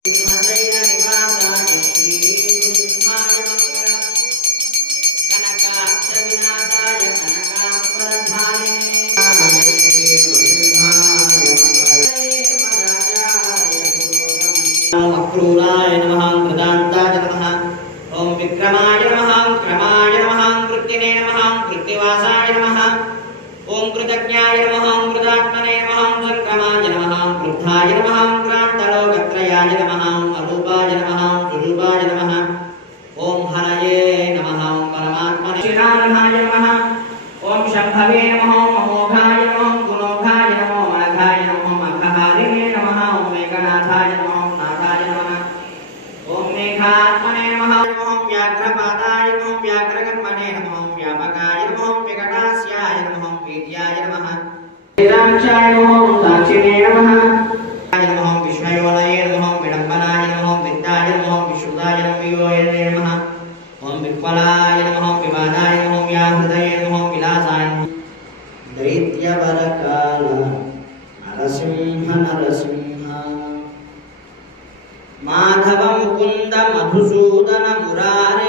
अक्रूराय नमः कृतान्ताय नमः ओम विक्रमाय नमः क्रमाय नमः कृत्तिने नमः कृत्तिवासाय नमः ओम कृतज्ञाय नमः कृतात्मने नमः संक्रमाय नमः क्रुद्धाय नमः क्रान्तलोकत्रयाय नमः अरूपाय नमः स्वरूपाय नमः ओम हरये नमः परमात्मने श्रीरामाय नमः ओम शंभवे नमः अमोघाय नमः गुणोघाय नमः मणघाय नमः मखहारिणे नमः ओम मेघनाथाय नमः ओम मेघात्मने नमः ओम व्याघ्रपादाय नमः व्याघ्रकर्मणे नमः व्यापकाय नमः विकटास्याय नमः वीर्याय नमः वेदांशाय नमः दाक्षिणे नमः नमः विष्णयोनये नमः विडम्बनाय नमः विद्याय नमः विशुद्धाय नमः ओम विह्वलाय नमः विवादाय नमः व्याहृदये नमः विलासाय नमः दैत्यवरकाल नरसिंह माधव मुकुंद मधुसूदन मुरार